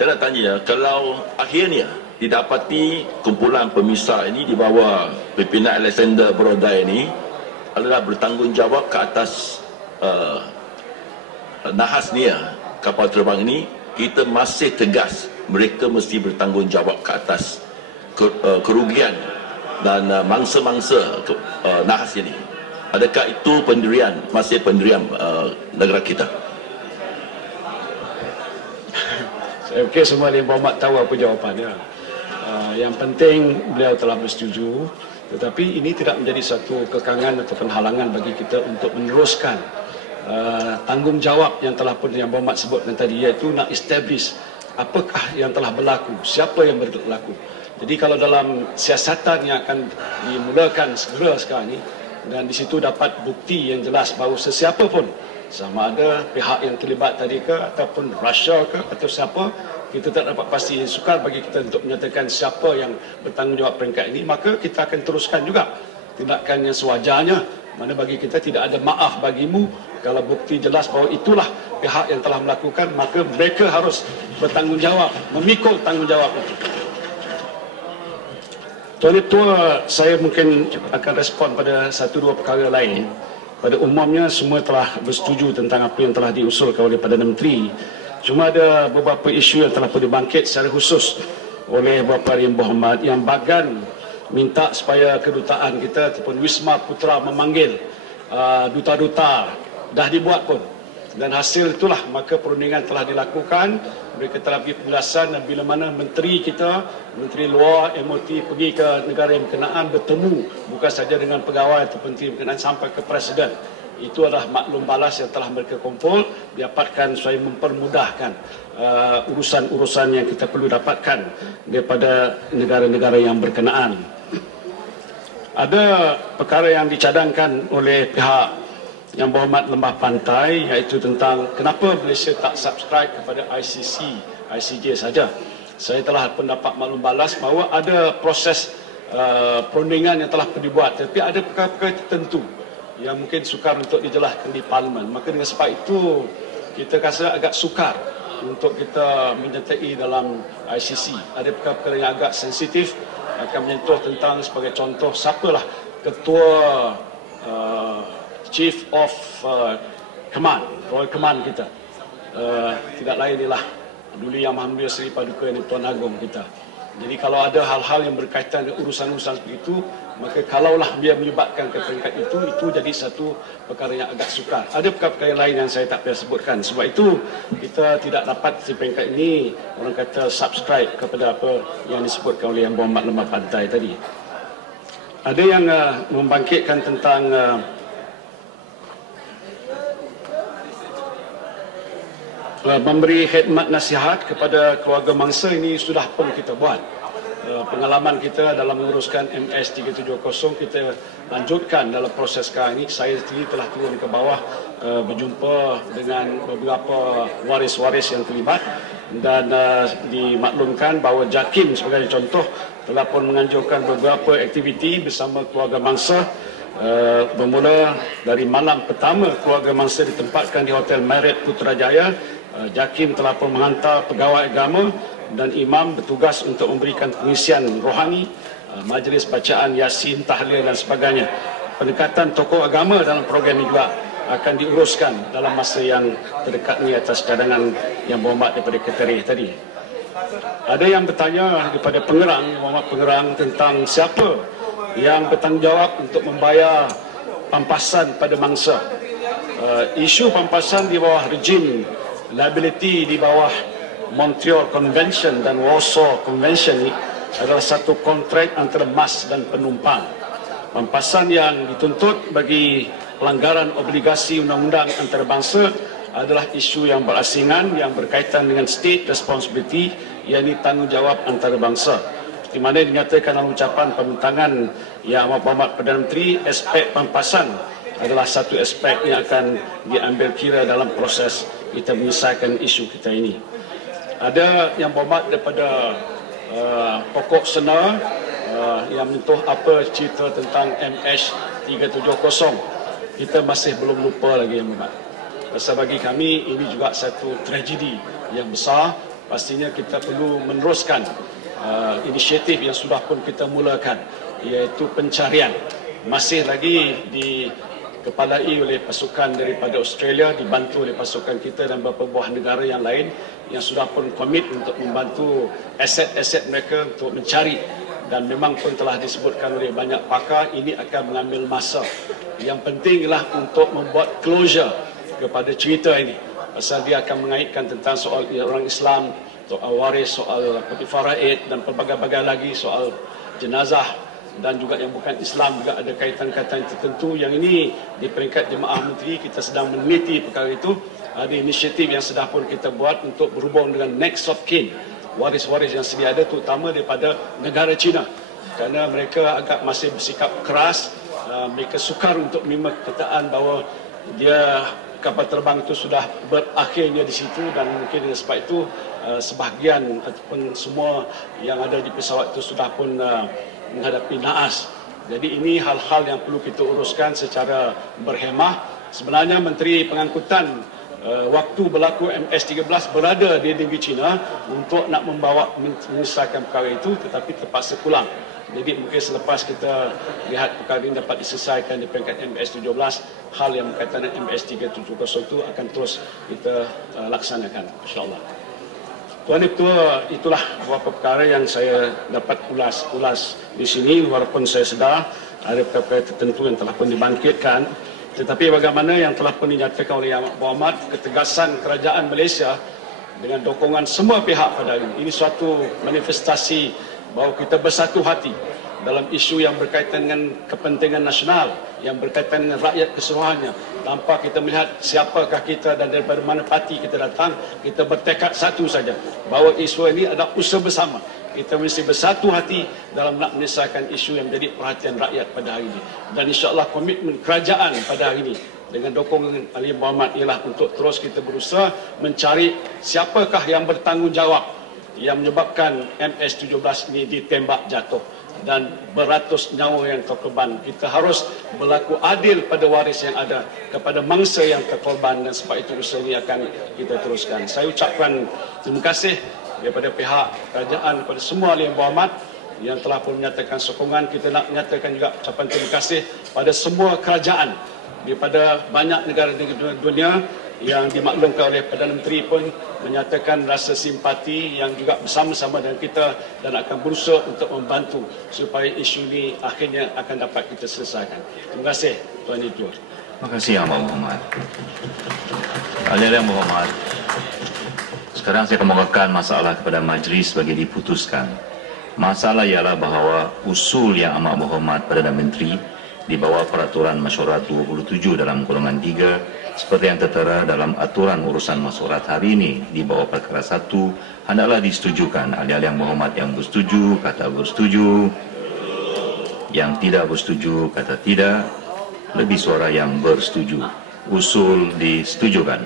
Saya nak tanya, kalau akhirnya didapati kumpulan pemisah ini di bawah pimpinan Alexander Brodai ini adalah bertanggungjawab ke atas nahas nia kapal terbang ini, kita masih tegas mereka mesti bertanggungjawab ke atas kerugian dan mangsa-mangsa nahas ini. Adakah itu masih pendirian negara kita? Saya fikir semua yang berhormat tahu apa jawapannya. Yang penting beliau telah bersetuju, tetapi ini tidak menjadi satu kekangan atau halangan bagi kita untuk meneruskan tanggungjawab yang telah pun yang berhormat sebutkan tadi, iaitu nak establish apakah yang telah berlaku, siapa yang berlaku. Jadi kalau dalam siasatan yang akan dimulakan segera sekarang ini, dan di situ dapat bukti yang jelas bahawa sesiapa pun, sama ada pihak yang terlibat tadi ke ataupun Russia ke atau siapa, kita tak dapat pasti. Sukar bagi kita untuk menyatakan siapa yang bertanggungjawab peringkat ini, maka kita akan teruskan juga tindakan yang sewajarnya. Mana bagi kita tidak ada maaf bagimu. Kalau bukti jelas bahawa itulah pihak yang telah melakukan, maka mereka harus bertanggungjawab, memikul tanggungjawab itu. Tuan Ketua, saya mungkin akan respon pada satu dua perkara lain. Pada umumnya semua telah bersetuju tentang apa yang telah diusulkan oleh Perdana Menteri. Cuma ada beberapa isu yang telah pun dibangkit secara khusus oleh beberapa yang berhormat, yang bahkan minta supaya kedutaan kita ataupun Wisma Putra memanggil duta-duta. Dah dibuat pun. Dan hasil itulah maka perundingan telah dilakukan. Mereka telah beri penjelasan, dan bila mana menteri kita, menteri luar, MOT pergi ke negara yang berkenaan bertemu bukan saja dengan pegawai atau menteri berkenaan sampai ke presiden. Itu adalah maklum balas yang telah mereka kumpul, dapatkan supaya mempermudahkan urusan-urusan yang kita perlu dapatkan daripada negara-negara yang berkenaan. Ada perkara yang dicadangkan oleh pihak yang berhormat Lembah Pantai, iaitu tentang kenapa Malaysia tak subscribe kepada ICJ saja. Saya telah pendapat maklum balas bahawa ada proses perundingan yang telah dibuat, tapi ada perkara-perkara tertentu yang mungkin sukar untuk dijelaskan di Parlimen. Maka dengan sebab itu kita rasa agak sukar untuk kita menyertai dalam ICC. Ada perkara-perkara yang agak sensitif, akan menyentuh tentang sebagai contoh siapalah ketua Chief of Command, Royal Command kita. Tidak lain ialah Duli Yang Maha Seri Paduka ini Tuan Agong kita. Jadi kalau ada hal-hal yang berkaitan dengan urusan-urusan seperti itu, maka kalaulah dia menyebabkan ke peringkat itu jadi satu perkara yang agak sukar. Ada perkara-perkara lain yang saya tak payah sebutkan. Sebab itu kita tidak dapat di peringkat ini orang kata subscribe kepada apa yang disebutkan oleh Yang Berhormat Lembah Pantai tadi. Ada yang membangkitkan tentang memberi khidmat nasihat kepada keluarga mangsa. Ini sudah pun kita buat. Pengalaman kita dalam menguruskan MS370 kita lanjutkan dalam proses sekarang ini. Saya sendiri telah turun ke bawah berjumpa dengan beberapa waris-waris yang terlibat, dan dimaklumkan bahawa JAKIM sebagai contoh telah pun menganjurkan beberapa aktiviti bersama keluarga mangsa. Bermula dari malam pertama keluarga mangsa ditempatkan di Hotel Marriott Putrajaya, JAKIM telah pun menghantar pegawai agama dan imam bertugas untuk memberikan pengisian rohani, majlis bacaan Yasin, tahlil dan sebagainya. Pendekatan tokoh agama dalam program ini juga akan diuruskan dalam masa yang terdekat ini atas cadangan yang berhormat daripada Keterih tadi. Ada yang bertanya daripada Pengerang, Muhammad Pengerang, tentang siapa yang bertanggungjawab untuk membayar pampasan pada mangsa. Isu pampasan di bawah rejim liability di bawah Montreal Convention dan Warsaw Convention ini adalah satu kontrak antara mas dan penumpang. Pampasan yang dituntut bagi pelanggaran obligasi undang-undang antarabangsa adalah isu yang berasingan, yang berkaitan dengan state responsibility, yakni tanggungjawab antarabangsa. Di mana dinyatakan dalam ucapan pembentangan Yang Amat Perdana Menteri, aspek pampasan adalah satu aspek yang akan diambil kira dalam proses kita menyelesaikan isu kita ini. Ada yang berhormat daripada pokok sena yang menyentuh apa cerita tentang MH370. Kita masih belum lupa lagi yang berhormat. Pasal bagi kami ini juga satu tragedi yang besar, pastinya kita perlu meneruskan inisiatif yang sudah pun kita mulakan, iaitu pencarian. Masih lagi dikepalai oleh pasukan daripada Australia, dibantu oleh pasukan kita dan beberapa buah negara yang lain yang sudah pun komit untuk membantu aset-aset mereka untuk mencari. Dan memang pun telah disebutkan oleh banyak pakar, ini akan mengambil masa. Yang penting ialah untuk membuat closure kepada cerita ini. Pasal dia akan mengaitkan tentang soal orang Islam, soal waris, soal faraid dan pelbagai-bagai lagi, soal jenazah dan juga yang bukan Islam juga ada kaitan-kaitan tertentu. Yang ini di peringkat Jemaah Menteri kita sedang meneliti perkara itu. Ada inisiatif yang sudah pun kita buat untuk berhubung dengan next of kin, waris-waris yang sedia ada, terutama daripada negara China, kerana mereka agak masih bersikap keras. Mereka sukar untuk menerima kenyataan bahawa kapal terbang itu sudah berakhirnya di situ, dan mungkin sebab itu sebahagian ataupun semua yang ada di pesawat itu sudah pun menghadapi naas. Jadi ini hal-hal yang perlu kita uruskan secara berhemah. Sebenarnya Menteri Pengangkutan waktu berlaku MS-13 berada di negeri China untuk nak menyelesaikan perkara itu, tetapi terpaksa pulang. Jadi mungkin selepas kita lihat perkara ini dapat diselesaikan di peringkat MS-17, hal yang berkaitan dengan MS-370 itu akan terus kita laksanakan, insyaAllah. Tuan Ketua, itulah beberapa perkara yang saya dapat ulas di sini, walaupun saya sedar ada perkara tertentu yang telah pun dibangkitkan. Tetapi bagaimana yang telah pun dinyatakan oleh Yang Berhormat, ketegasan kerajaan Malaysia dengan dukungan semua pihak pada hari ini suatu manifestasi bahawa kita bersatu hati dalam isu yang berkaitan dengan kepentingan nasional, yang berkaitan dengan rakyat keseluruhannya. Tanpa kita melihat siapakah kita dan daripada mana parti kita datang, kita bertekad satu saja bahawa isu ini adalah usaha bersama. Kita mesti bersatu hati dalam nak menyelesaikan isu yang menjadi perhatian rakyat pada hari ini. Dan insyaAllah komitmen kerajaan pada hari ini dengan dukungan Yang Berhormat ialah untuk terus kita berusaha mencari siapakah yang bertanggungjawab yang menyebabkan MS-17 ini ditembak jatuh dan beratus nyawa yang terkorban. Kita harus berlaku adil pada waris yang ada, kepada mangsa yang terkorban, dan sebab itu usaha ini akan kita teruskan. Saya ucapkan terima kasih daripada pihak kerajaan kepada semua Yang Berhormat yang telah pun menyatakan sokongan. Kita nak menyatakan juga ucapan terima kasih pada semua kerajaan daripada banyak negara di dunia yang dimaklumkan oleh Perdana Menteri pun menyatakan rasa simpati yang juga bersama-sama dengan kita dan akan berusaha untuk membantu supaya isu ini akhirnya akan dapat kita selesaikan. Terima kasih Tuan Ketua. Terima kasih Yang Berhormat. Yang Berhormat, sekarang saya kemukakan masalah kepada majlis bagi diputuskan. Masalah ialah bahawa usul yang amat berhormat Perdana Menteri di bawah Peraturan Mesyuarat 27 dalam golongan 3 seperti yang tertera dalam aturan urusan mesyuarat hari ini di bawah perkara 1 hendaklah disetujukan. Ahli-ahli Yang Berhormat yang bersetuju kata bersetuju, yang tidak bersetuju kata tidak, lebih suara yang bersetuju. Usul disetujukan.